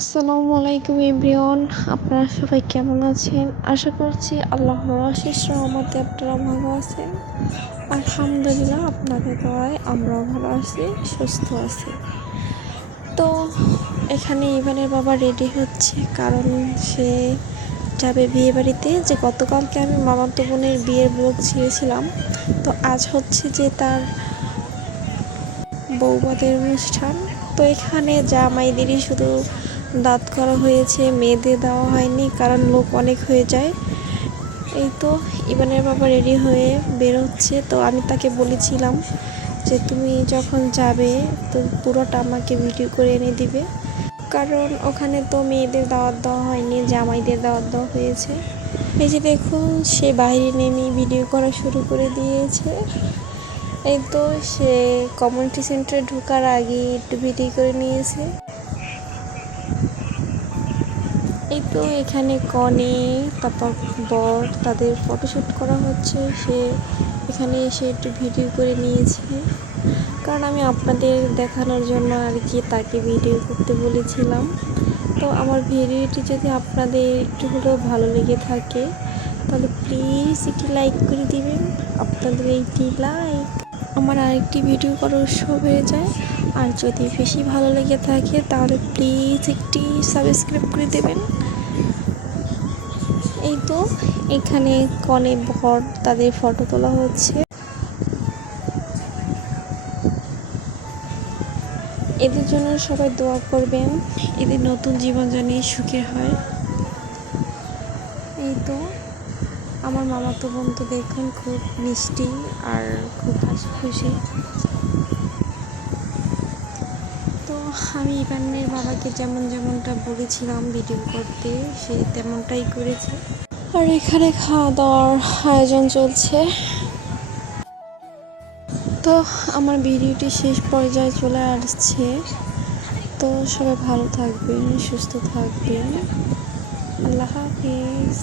আসসালামু আলাইকুম এভরিওয়ান, আপনারা সবাই কেমন আছেন? আশা করছি আল্লাহর অশেষ রহমতে আপনারা ভালো আছেন। আলহামদুলিল্লাহ, আপনাদের দোয়ায় আমরাও ভালো আছি, সুস্থ আছি। তো, এখানে ইভানের বাবা রেডি হচ্ছে, কারণ সে যাবে বিয়ে বাড়িতে। যে গতকালকে আমি মামাতো বোনের বিয়ের ব্লগ ছিঁড়েছিলাম। তো আজ হচ্ছে যে তার বৌবাদের অনুষ্ঠান। তো এখানে জামাইদেরই শুধু দাঁত করা হয়েছে, মেয়েদের দেওয়া হয়নি, কারণ লোক অনেক হয়ে যায়। এই তো, ইবানের বাবা রেডি হয়ে বেরোচ্ছে। তো আমি তাকে বলেছিলাম যে, তুমি যখন যাবে, তো পুরোটা আমাকে ভিডিও করে এনে দিবে। কারণ ওখানে তো মেয়েদের দাওয়াত দেওয়া হয়নি, জামাইদের দাওয়াত দেওয়া হয়েছে। এই যে দেখুন, সে বাইরে নেমে ভিডিও করা শুরু করে দিয়েছে। এই তো, সে কমিউনিটি সেন্টারে ঢোকার আগে একটু ভিডিও করে নিয়েছে। তো এখানে কনে, তারপর বর, তাদের ফটোশ্যুট করা হচ্ছে। সে এখানে এসে একটু ভিডিও করে নিয়েছে। কারণ আমি আপনাদের দেখানোর জন্য আর কি তাকে ভিডিও করতে বলেছিলাম। তো আমার ভিডিওটি যদি আপনাদের একটু হলেও ভালো লেগে থাকে, তাহলে প্লিজ একটি লাইক করে দিবেন। আপনাদের এইটি লাইক আমার আরেকটি ভিডিও করার উৎসাহ হয়ে যায়। আর যদি বেশি ভালো লেগে থাকে, তাহলে প্লিজ একটি সাবস্ক্রাইব করে দেবেন। এই তো, এখানে কনে ভর, তাদের ফটো তোলা হচ্ছে। এদের জন্য সবাই দোয়া করবেন, এদের নতুন জীবন জানি সুখের হয়। এই তো, আমার মামা তো বোন তো দেখুন খুব মিষ্টি আর খুব হাসি খুশি। আমি ইবানের বাবাকে যেমন যেমনটা বলেছিলাম ভিডিও করতে, সে তেমনটাই করেছে। আর এখানে খাওয়া দাওয়ার আয়োজন চলছে। তো আমার ভিডিওটি শেষ পর্যায়ে চলে আসছে। তো সবাই ভালো থাকবেন, সুস্থ থাকবেন। আল্লাহ হাফিজ।